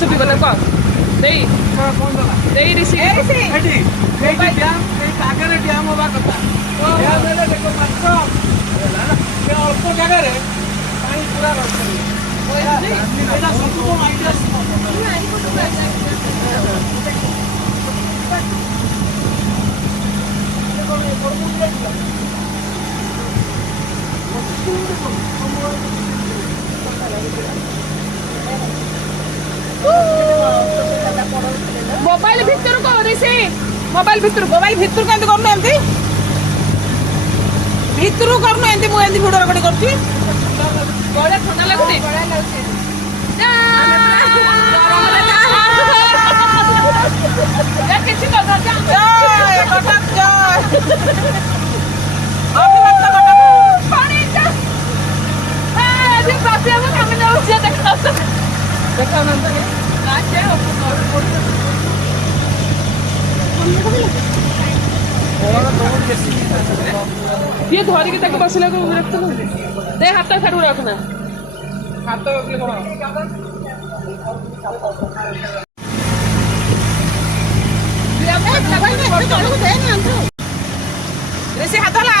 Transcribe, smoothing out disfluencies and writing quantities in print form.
ଶୁଭିବ ନା କହ ଦେଇ ଦେଇ ରିସି ଆଗରେ ଡ୍ୟାମ୍ ହବା କଥା ଡ୍ୟାମ୍ ହେଲେ ଦେଖ ମାତ୍ର ଅଳ୍ପ ଜାଗାରେ ପାଣି ପୁରା ଏଇଟା ସବୁ ଆଇଡ଼ିଆ ମୋବାଇଲ ଭିତରକୁ ରିସି ମୋବାଇଲ ଭିତରକୁ କେମିତି କରୁନୁ ଏମିତି ଭିତରୁ କରୁନୁ ଏମିତି ମୁଁ ଏମିତି ଭିଡ଼ିଓ ରେକର୍ଡିଂ କରୁଛି ବଢିଆ ଥଣ୍ଡା ଲାଗୁନି କିଛି କିଏ ଧରିକି ତାକୁ ବସିଲାକୁ ବିରକ୍ତ ଦେ ହାତ ଛାଡୁ ରଖନା ହାତ କଣ ବେଶୀ ହାତ ହେଲା